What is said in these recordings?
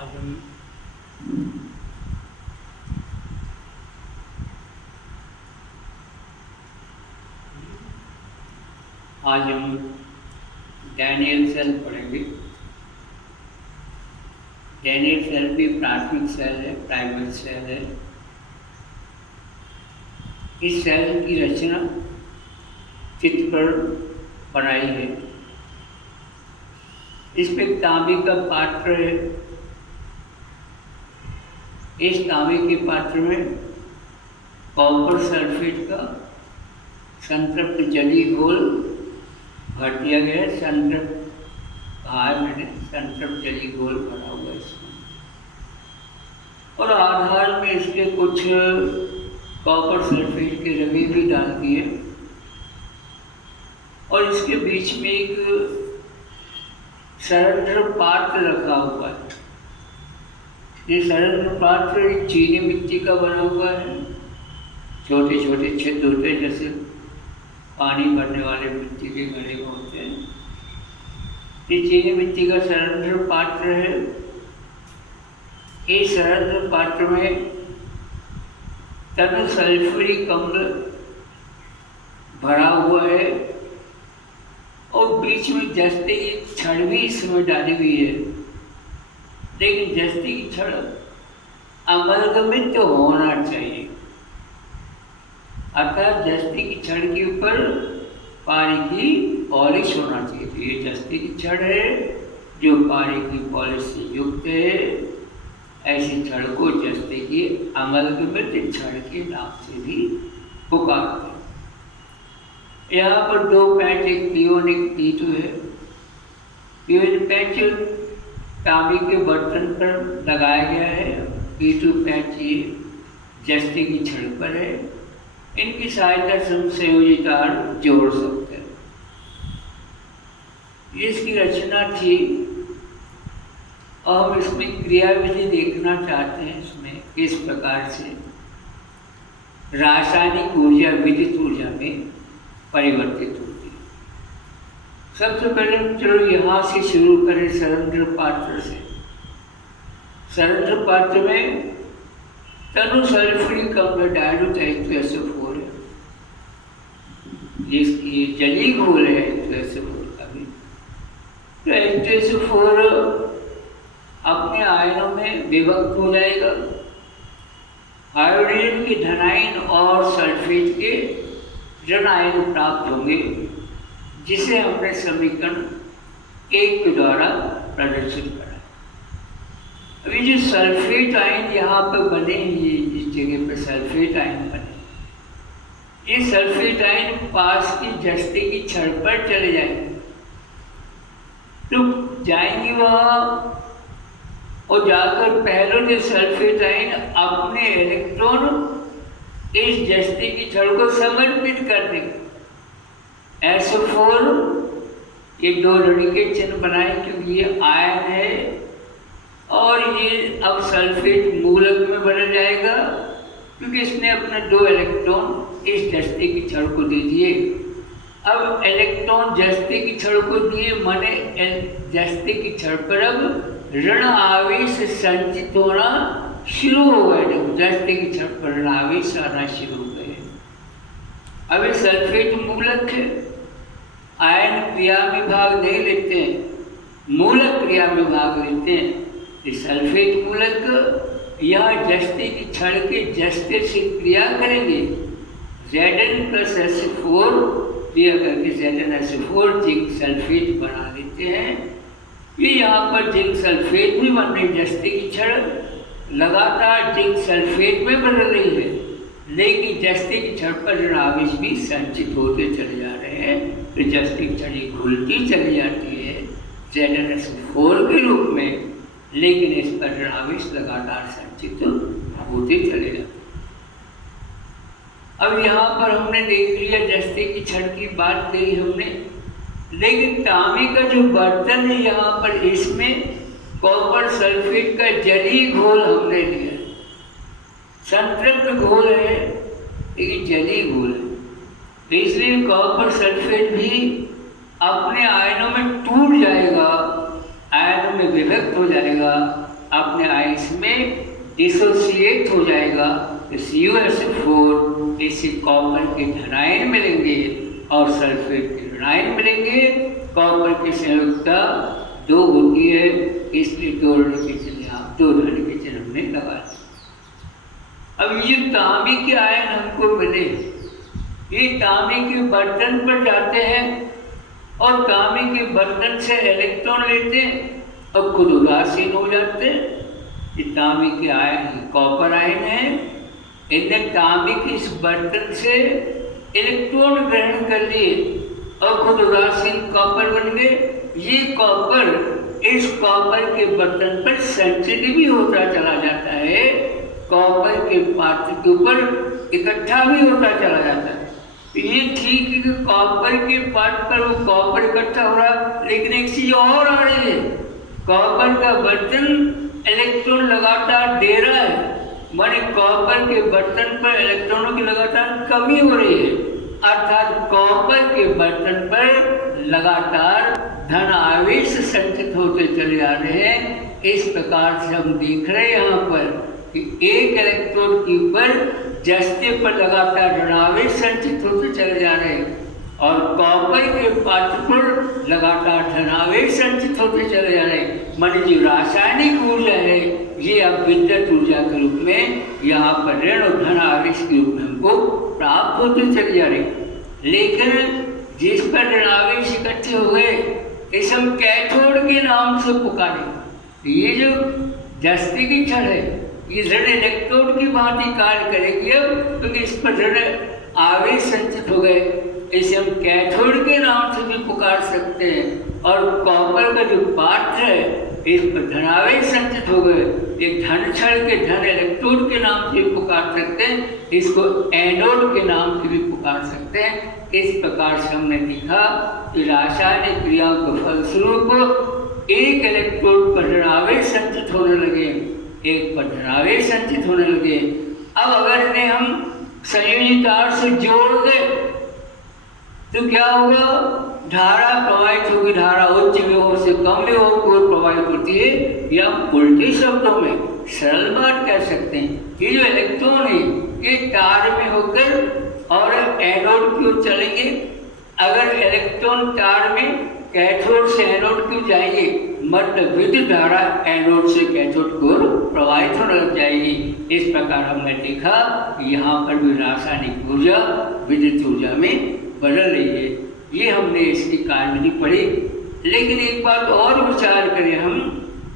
आज हम आज हम डैनियल सेल पढ़ेंगे। डैनियल सेल भी प्राथमिक सेल है, प्राइमरी सेल है। इस सेल की रचना चित्र पर बनाई है। इस पे तांबे का पात्र है। इस तांबे के पात्र में कॉपर सल्फेट का संतृप्त जली घोल भर दिया गया है। संतृप्त जली घोल भरा हुआ है इसमें, और आधार में इसके कुछ कॉपर सल्फेट के रवे भी डाल दिए, और इसके बीच में एक सरंध्र पात्र रखा हुआ है। ये सरंध्र पात्र चीनी मिट्टी का बना हुआ है। छोटे छोटे छिद्र होते हैं, जैसे पानी भरने वाले मिट्टी के घड़े में होते हैं। ये चीनी मिट्टी का सरंध्र पात्र है। इस सरंध्र पात्र में तनु सल्फ्यूरिक अम्ल भरा हुआ है, और बीच में जस्ते की छड़ भी इसमें डाली हुई है। लेकिन जस्ते की छड़ अमलगमित तो होना चाहिए, अर्थात जस्ते की छड़ के ऊपर पारे की पॉलिश होना चाहिए। तो ये जस्ते की छड़ है जो पारे की पॉलिश से युक्त है। ऐसी छड़ को जस्ते की अमलगमित छड़ के नाम से भी पुकारते हैं। यहाँ पर दो पैंच, एक पियोन एक पीटू है। पियोन पैंच तांबे के बर्तन पर लगाया गया है, पीटू पैंच ये जस्ते की छड़ पर है। इनकी सहायता से हम संयोजित तार जोड़ सकते हैं। इसकी रचना थी, और हम इसमें क्रियाविधि देखना चाहते हैं। इसमें किस प्रकार से रासायनिक ऊर्जा विद्युत ऊर्जा में परिवर्तित होती है। सबसे पहले चलो यहाँ से शुरू करें, सरंध्र पात्र से। सरंध्र पात्र में तनु सल्फ्यूरिक अम्ल डायलूट H2SO4 है। जिसकी जली घोल है H2SO4 का भी। तो H2SO4 अपने आयनों में विभक्त हो जाएगा। हाइड्रोजन की धनायन और सल्फेट के ऋण आयन प्राप्त होंगे, जिसे हमने समीकरण 1 के द्वारा प्रदर्शित करा। अभी जो सल्फेट आयन यहाँ पर बने, जिस जगह पर सल्फेट आयन बने, ये सल्फेट आयन पास की जस्ते की छड़ पर चले जाएंगे। तो जाएंगे वहाँ, और जाकर पहले जो सल्फेट आयन अपने इलेक्ट्रॉन इस जस्ते की छड़ को समर्पित कर देंगे। SO4 ये दो लड़ी के चिन्ह बनाए, क्योंकि ये आयन है, और ये अब सल्फेट मूलक में बदल जाएगा, क्योंकि इसने अपने दो इलेक्ट्रॉन इस जस्ते की छड़ को दे दिए। अब इलेक्ट्रॉन जस्ते की छड़ को दिए, माने जस्ते की छड़ पर अब ऋण आवेश संचित होना शुरू हो गए। जस्ते की छड़ पर ऋण आवेश आना शुरू हो गए। अब ये सल्फेट मूलक है, आयन क्रिया में भाग नहीं लेते हैं, मूलक क्रिया में भाग लेते हैं। ये सल्फेट मूलक यहाँ जस्ते की छड़ के जस्ते से क्रिया करेंगे। Zn+SO4 क्रिया करके ZnSO4 जिंक सल्फेट बना लेते हैं। ये यहाँ पर जिंक सल्फेट भी बन रही, जस्ते की छड़ लगातार जिंक सल्फेट में बदल रही है, लेकिन जस्ते की छड़ पर ऋण आवेश भी संचित होते चले जा रहे हैं। तो जस्ते की छड़ घुलती चली जाती है ZnSO4 के रूप में, लेकिन इस पर ऋण आवेश लगातार संचित होते चले जाते हैं। अब यहाँ पर हमने देख लिया जस्ते की छड़ की बात कही हमने, लेकिन तांबे का जो बर्तन है यहाँ पर, इसमें कॉपर सल्फेट का जली घोल हमने लिया। संतृप्त घोल है, लेकिन जली घोल है, तो इसलिए कॉपर सल्फेट भी अपने आयनों में टूट जाएगा, आयनों में विभक्त हो जाएगा, अपने आइस में डिसोसिएट हो जाएगा। तो CuSO4 इससे कॉपर के धनायन मिलेंगे और सल्फेट के ऋणायन मिलेंगे। कॉपर की संयोजकता 2 होती है, इसलिए 2 ऋण के चिन्ह आप 2 धन के चिन्ह हमने लगा दिए। अब ये तांबे के आयन हमको मिले, ये तांबे के बर्तन पर जाते हैं और तांबे के बर्तन से इलेक्ट्रॉन लेते हैं और खुद उदासीन हो जाते हैं। ये तांबे के आयन कॉपर आयन है, इनने तांबे के इस बर्तन से इलेक्ट्रॉन ग्रहण कर लिए और खुद उदासीन कॉपर बन गए। ये कॉपर इस कॉपर के बर्तन पर संचित भी होता चला जाता है, कॉपर के पात्र के ऊपर इकट्ठा भी होता चला जाता है। ये ठीक है कि कॉपर के पात्र पर वो कॉपर इकट्ठा हो रहा है, लेकिन एक चीज और आ रही है, कॉपर का बर्तन इलेक्ट्रॉन लगातार दे रहा है, माने कॉपर के बर्तन पर इलेक्ट्रॉनों की लगातार कमी हो रही है, अर्थात कॉपर के बर्तन पर लगातार धन आवेश संचित होते चले आ रहे हैं। इस प्रकार से हम देख रहे हैं यहाँ पर कि एक इलेक्ट्रोड के ऊपर जस्ते पर लगातार ऋणावेश संचित होते चले जा रहे हैं और कॉपर के पात्र पर लगातार धनावेश संचित होते चले जा रहे हैं। मान जो रासायनिक ऊर्जा है ये अब विद्युत ऊर्जा के रूप में यहाँ पर ऋण और धन आवेश के रूप में हमको प्राप्त होते चले जा रहे। लेकिन जिस पर ऋणावेश इकट्ठे हो गए इसे हम कैथोड के नाम से पुकारे। ये जो जस्ते की छड़ है ये ऋण इलेक्ट्रोड की भांति कार्य करेगी अब, क्योंकि इस पर ऋण आवेश संचित हो गए, इसे हम कैथोड के नाम से भी पुकार सकते हैं। और कॉपर का जो पात्र है इस पर धनावेश संचित हो गए, एक धन छड़ के धन इलेक्ट्रोड के नाम से भी पुकार सकते हैं, इसको एनोड के नाम से भी पुकार सकते हैं। इस प्रकार से हमने देखा कि रासायनिक क्रियाओं के फलस्वरूप एक इलेक्ट्रोड पर ऋणावेश संचित होने लगे, एक पर धनावेश संचित होने लगे। अब अगर इन्हें हम संयोजी तार से जोड़ दें तो क्या होगा, धारा प्रवाहित होगी। धारा उच्च विभव से कम विभव की ओर प्रवाहित होती है, या उल्टे शब्दों में सरल बात कह सकते हैं, ये जो इलेक्ट्रॉन है ये तार में होकर और एनोड की ओर चलेंगे। अगर इलेक्ट्रॉन तार में कैथोड से एनोड की ओर जाएंगे, मतलब विद्युत धारा एनोड से कैथोड की ओर प्रवाहित होने लग जाएगी। इस प्रकार हमने देखा यहाँ पर भी रासायनिक ऊर्जा विद्युत ऊर्जा में बदल रही है। ये हमने इसकी कार्यविधि पढ़ी। लेकिन एक बात और विचार करें हम,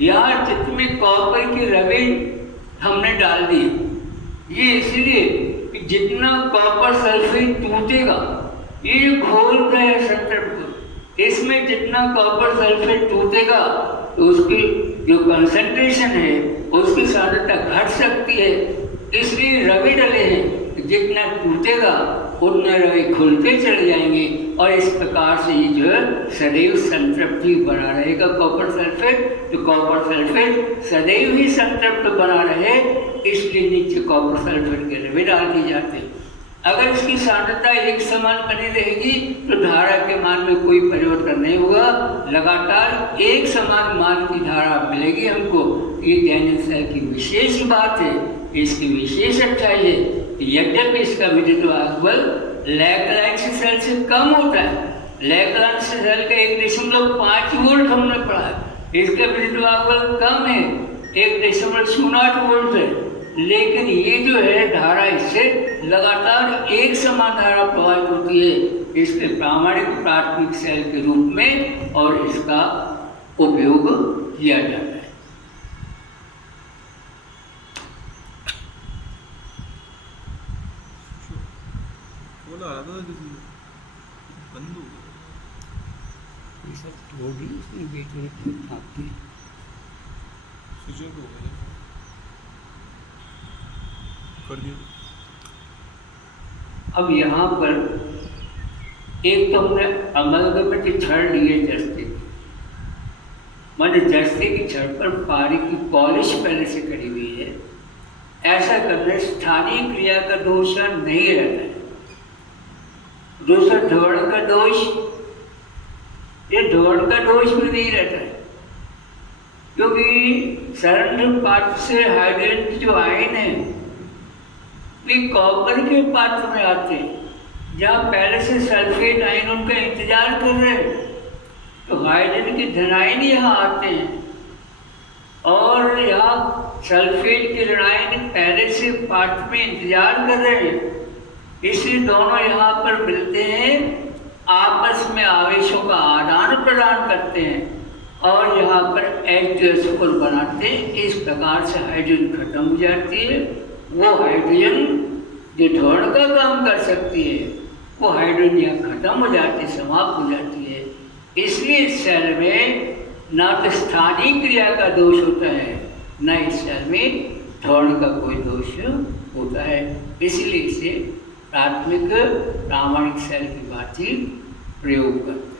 यहाँ चित्र में कॉपर की रवें हमने डाल दी, ये इसलिए कि जितना कॉपर सल्फेट टूटेगा, ये जो खोलता है संतृप्त, इसमें जितना कॉपर सल्फेट टूटेगा तो उसकी जो कंसंट्रेशन है उसकी सांद्रता घट सकती है। इसलिए रवे डले हैं, जितना टूटेगा उतने रवे खुलते चले जाएंगे और इस प्रकार से ये जो है सदैव संतृप्ति बना रहेगा कॉपर सल्फेट। तो कॉपर सल्फेट सदैव ही संतृप्त बना रहे, इसलिए नीचे कॉपर सल्फेट के रवे डाल दिए जाते हैं। अगर इसकी सांद्रता एक समान बनी रहेगी तो धारा के मान में कोई परिवर्तन नहीं होगा, लगातार एक समान मान की धारा मिलेगी हमको। ये डैनियल सेल की विशेष बात है, इसकी विशेष अच्छाई है। यद्यपि इसका विद्युत वाहक बल लैग्रैंज सेल से कम होता है, लैग्रैंज सेल का 1.5 वोल्ट हमने पढ़ा है, इसका विद्युत वाहक बल कम है, 1.08 वोल्ट है। लेकिन ये जो है धारा इससे लगातार एक समान धारा प्रवाहित होती है, इसके प्रामाणिक प्राथमिक सेल के रूप में और इसका उपयोग किया जाता है। अब यहाँ पर एक तो हमने अमलगम की छड़ लिए जस्ते, माने जस्ते की छड़ पर पारी की पॉलिश पहले से करी हुई है। ऐसा करने स्थानीय क्रिया का दोष नहीं रहता है। दूसरा ढोड़ का दोष, ये ढोड़ का दोष भी नहीं रहता है। क्योंकि सरेंडर पात्र से हाइड्रोजन की जो आयन है वे कॉपर के पात्र में आते हैं, जहाँ पहले से सल्फेट आयन उनका इंतजार कर रहे हैं। तो हाइड्रोजन के धनायन यहाँ आते हैं और यहाँ सल्फेट के ऋणायन पहले से पात्र में इंतजार कर रहे हैं, इसलिए दोनों यहाँ पर मिलते हैं, आपस में आवेशों का आदान प्रदान करते हैं और यहाँ पर H2SO4 बनाते हैं। इस प्रकार से हाइड्रोजन खत्म हो जाती है। वो हाइड्रोजन जो ढोण का काम कर सकती है वो हाइड्रोजन यहाँ खत्म हो जाती है, समाप्त हो जाती है। इसलिए इस सेल में ना तो स्थानीय क्रिया का दोष होता है, न इस सेल में ढोण का कोई दोष होता है। इसलिए इसे प्राथमिक प्रामाणिक सेल की बात ही प्रयोग करते हैं।